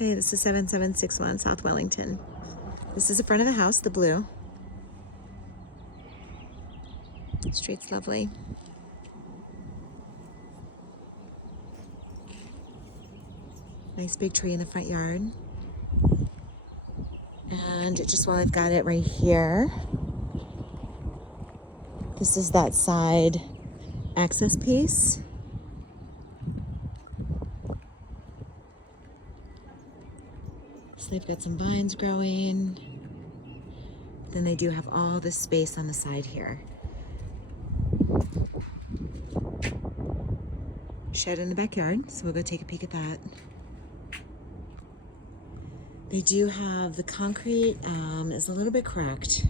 Okay, this is 7761 South Wellington. This is the front of the house, the blue. Street's lovely. Nice big tree in the front yard. And just while I've got it right here, this is that side access piece. So they've got some vines growing. Then they do have all this space on the side here. Shed in the backyard, so we'll go take a peek at that. They do have, the concrete is a little bit cracked,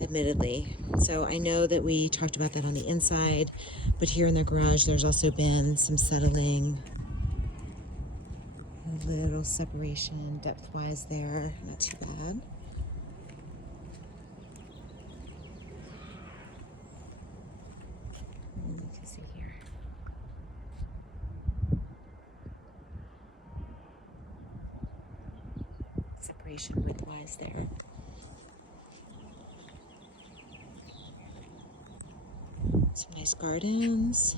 admittedly. So I know that we talked about that on the inside, but here in the garage, there's also been some settling. A little separation depth-wise there, not too bad. You can see here. Separation width-wise there. Some nice gardens.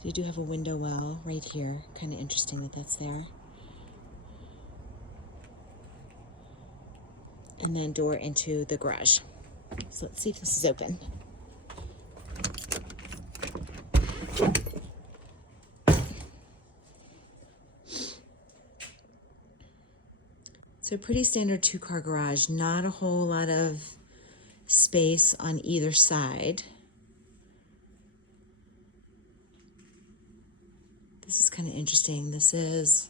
So you do have a window well right here. Kind of interesting that that's there. And then door into the garage. So let's see if this is open. So pretty standard 2-car garage, not a whole lot of space on either side. This is kind of interesting. This is,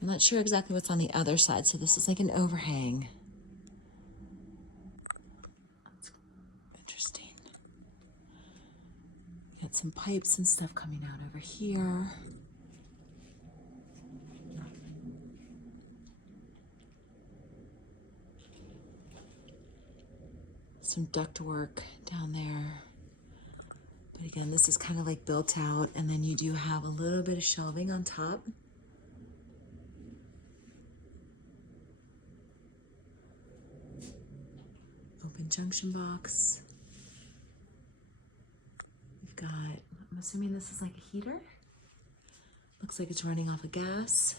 I'm not sure exactly what's on the other side. So this is like an overhang. That's interesting. Got some pipes and stuff coming out over here. Some ductwork down there. But again, this is kind of like built out, and then you do have a little bit of shelving on top. Open junction box. We've got, I'm assuming this is like a heater. Looks like it's running off of gas.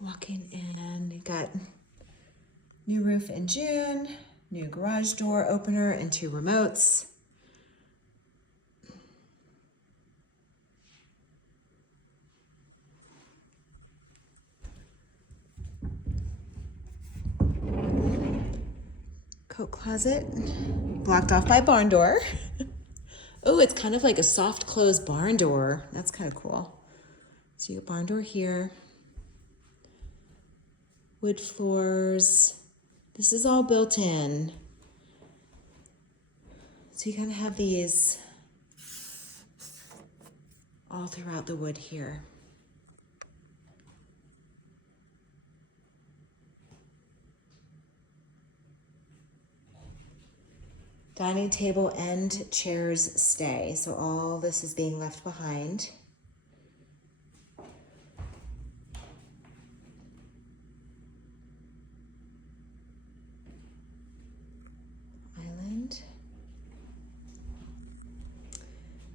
Walking in, you got new roof in June, new garage door opener and 2 remotes. Coat closet, blocked off by barn door. Oh, it's kind of like a soft close barn door. That's kind of cool. So you got barn door here. Wood floors. This is all built in. So you kind of have these all throughout the wood here. Dining table and chairs stay. So all this is being left behind.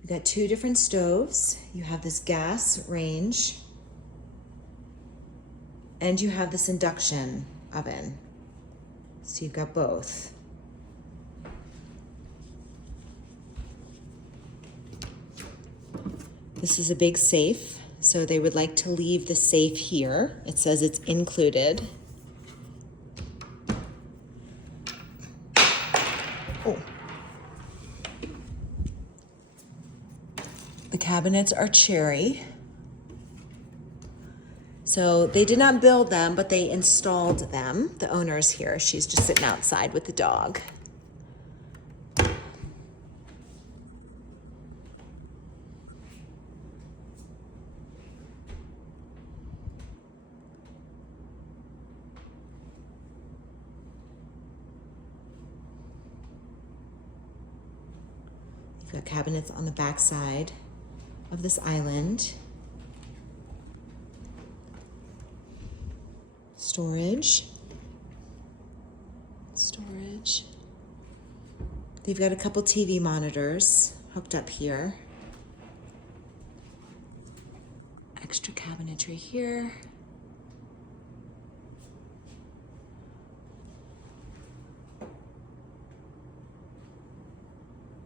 We've got 2 different stoves. You have this gas range, and you have this induction oven. So you've got both. This is a big safe. So they would like to leave the safe here. It says it's included. Oh. The cabinets are cherry. So they did not build them, but they installed them. The owner is here. She's just sitting outside with the dog. You've got cabinets on the back side of this island. Storage. They've got a couple TV monitors hooked up here. Extra cabinetry here.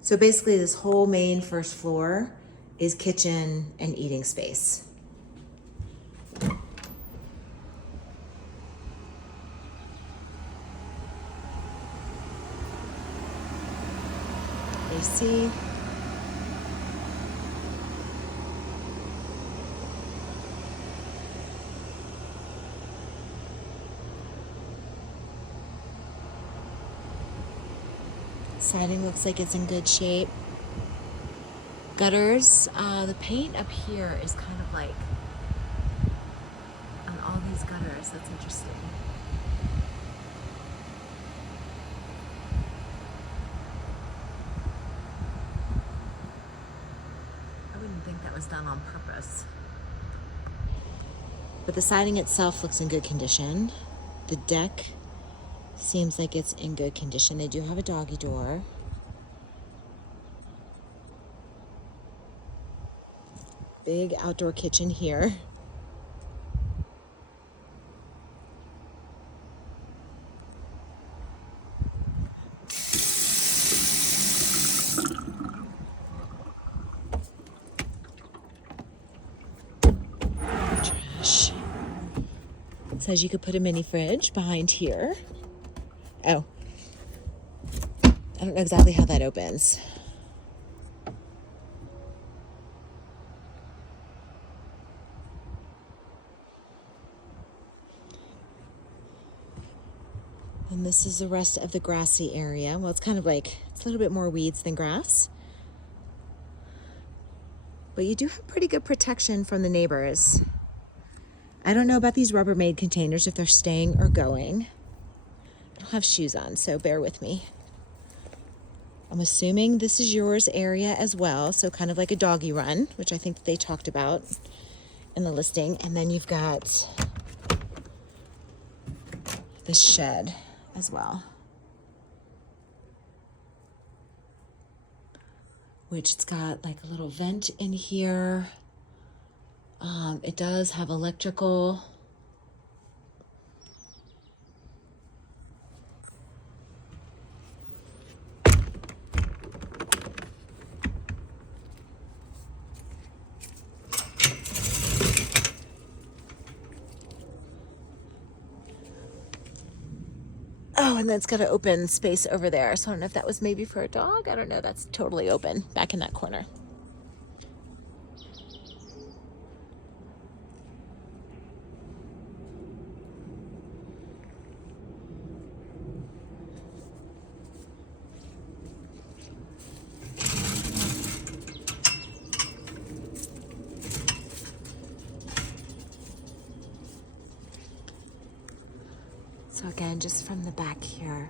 So basically this whole main first floor is kitchen and eating space. AC. Siding looks like it's in good shape. Gutters, the paint up here is kind of like on all these gutters. That's interesting. I wouldn't think that was done on purpose. But the siding itself looks in good condition. The deck seems like it's in good condition. They do have a doggy door. Big outdoor kitchen here. Trash. It says you could put a mini fridge behind here. Oh, I don't know exactly how that opens. And this is the rest of the grassy area. Well, it's kind of like, it's a little bit more weeds than grass. But you do have pretty good protection from the neighbors. I don't know about these Rubbermaid containers, if they're staying or going. I don't have shoes on, so bear with me. I'm assuming this is yours area as well, so kind of like a doggy run, which I think they talked about in the listing. And then you've got this shed as well, which it's got like a little vent in here. It does have electrical. Oh, and then it's got an open space over there. So I don't know if that was maybe for a dog. I don't know. That's totally open back in that corner. So again, just from the back here.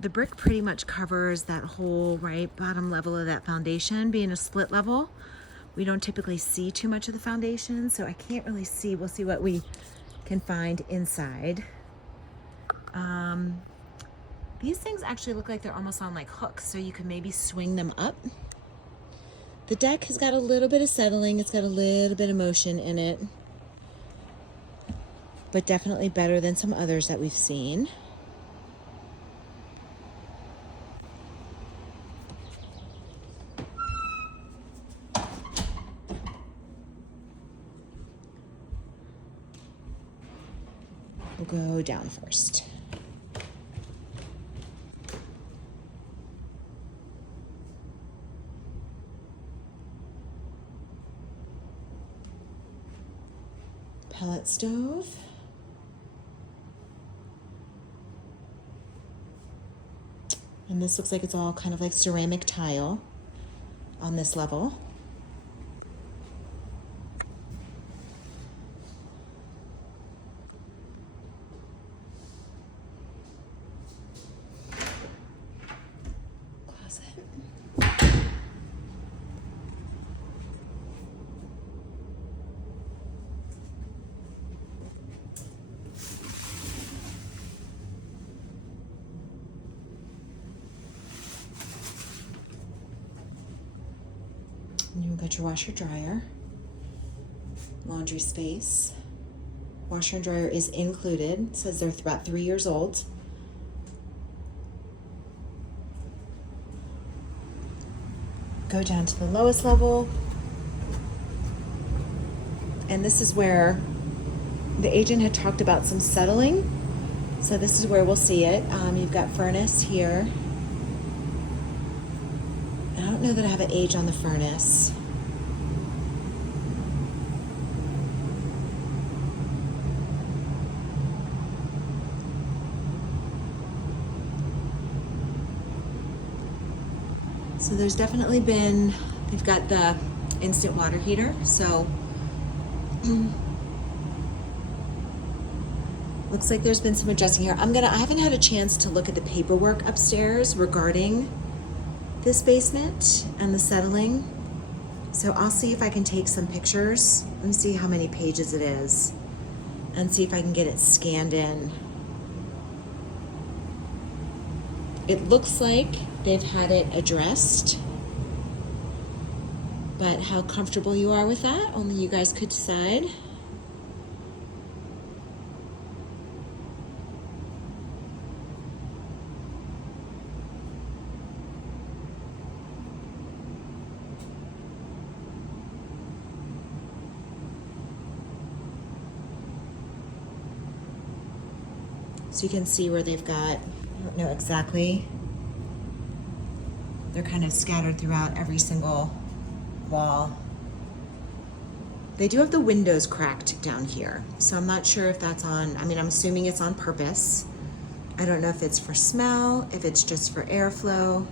The brick pretty much covers that whole right bottom level of that foundation, being a split level, We don't typically see too much of the foundation, so I can't really see. We'll see what we can find inside. These things actually look like they're almost on like hooks, so you could maybe swing them up. The deck has got a little bit of settling. It's got a little bit of motion in it, but definitely better than some others that we've seen. We'll go down first. Pellet stove. And this looks like it's all kind of like ceramic tile on this level. And you've got your washer dryer, laundry space. Washer and dryer is included. It says they're about 3 years old. Go down to the lowest level. And this is where the agent had talked about some settling. So this is where we'll see it. You've got furnace here. I don't know that I have an age on the furnace. So there's definitely been, they've got the instant water heater, so looks like there's been some adjusting here. I haven't had a chance to look at the paperwork upstairs regarding this basement and the settling. So I'll see if I can take some pictures. Let me see how many pages it is and see if I can get it scanned in. It looks like they've had it addressed, but how comfortable you are with that, only you guys could decide. So you can see where they've got, I don't know exactly, they're kind of scattered throughout every single wall. They do have the windows cracked down here, so I'm not sure if that's on, I'm assuming it's on purpose. I don't know if it's for smell, if it's just for airflow.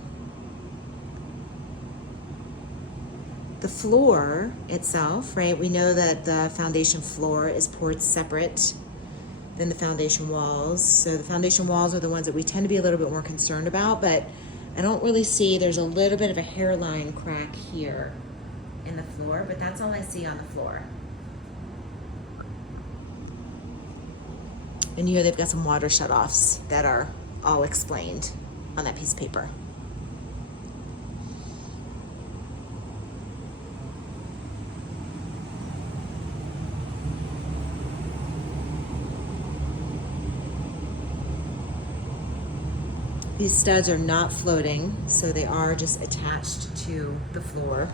The floor itself, right, we know that the foundation floor is poured separate than the foundation walls. So the foundation walls are the ones that we tend to be a little bit more concerned about, but I don't really see, there's a little bit of a hairline crack here in the floor, but that's all I see on the floor. And here they've got some water shutoffs that are all explained on that piece of paper. These studs are not floating, so they are just attached to the floor.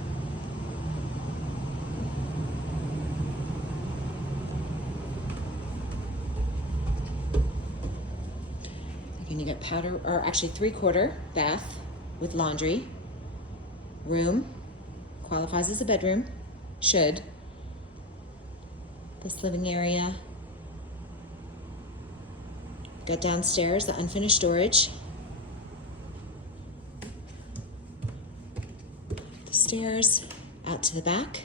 Again, you got powder, or actually 3/4 bath with laundry. Room, qualifies as a bedroom, should. This living area. Got downstairs the unfinished storage. Stairs out to the back.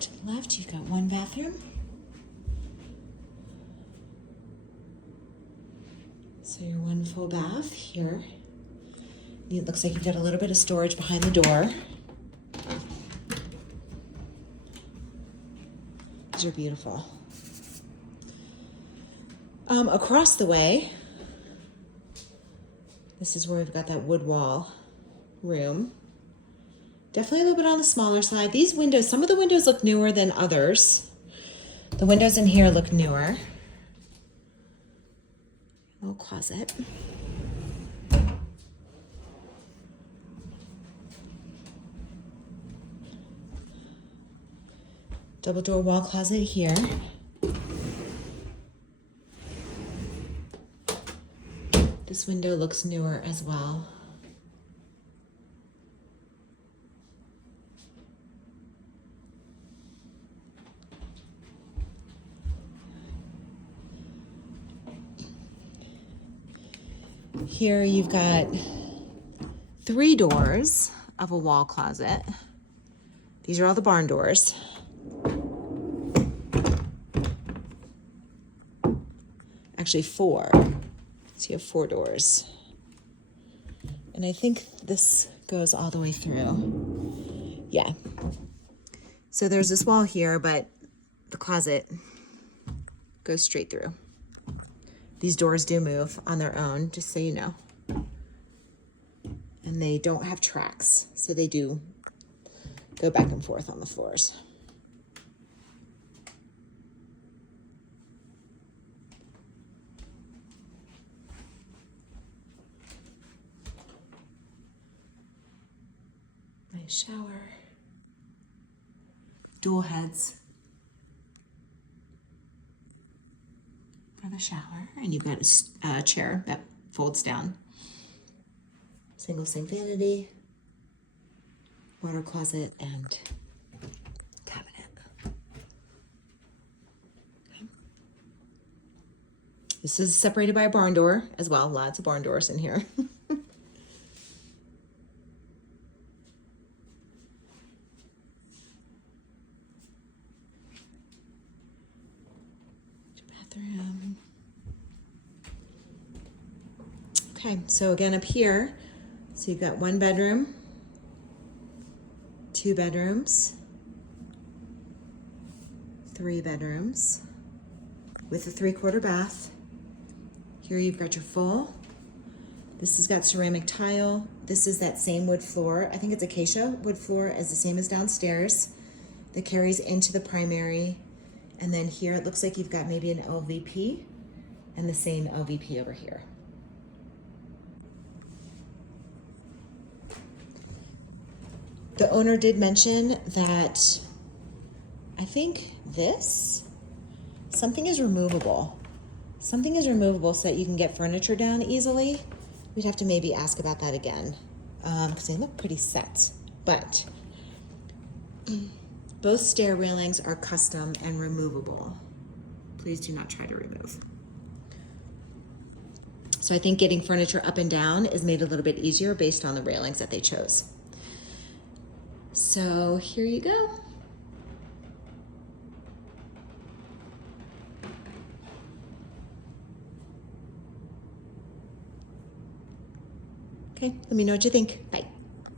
To the left, you've got one bathroom. So your one full bath here. It looks like you've got a little bit of storage behind the door. These are beautiful. Across the way, this is where we've got that wood wall room. Definitely a little bit on the smaller side. These windows, some of the windows look newer than others. The windows in here look newer. Little closet. Double door wall closet here. This window looks newer as well. Here you've got 3 doors of a wall closet. These are all the barn doors. Actually 4. So you have 4 doors. And I think this goes all the way through. Yeah. So there's this wall here, but the closet goes straight through. These doors do move on their own, just so you know. And they don't have tracks, so they do go back and forth on the floors. Nice shower. Dual heads for the shower, and you've got a chair that folds down. Single sink vanity, water closet, and cabinet. Okay. This is separated by a barn door as well. Lots of barn doors in here. Bathroom. Okay, so again up here, so you've got 1 bedroom, 2 bedrooms, 3 bedrooms with a 3/4 bath. Here you've got your full. This has got ceramic tile. This is that same wood floor. I think it's acacia wood floor, as the same as downstairs, that carries into the primary. And then here it looks like you've got maybe an LVP and the same LVP over here. The owner did mention that I think something is removable. Something is removable so that you can get furniture down easily. We'd have to maybe ask about that again, because they look pretty set. But both stair railings are custom and removable. Please do not try to remove. So I think getting furniture up and down is made a little bit easier based on the railings that they chose. So here you go. Okay, let me know what you think. Bye.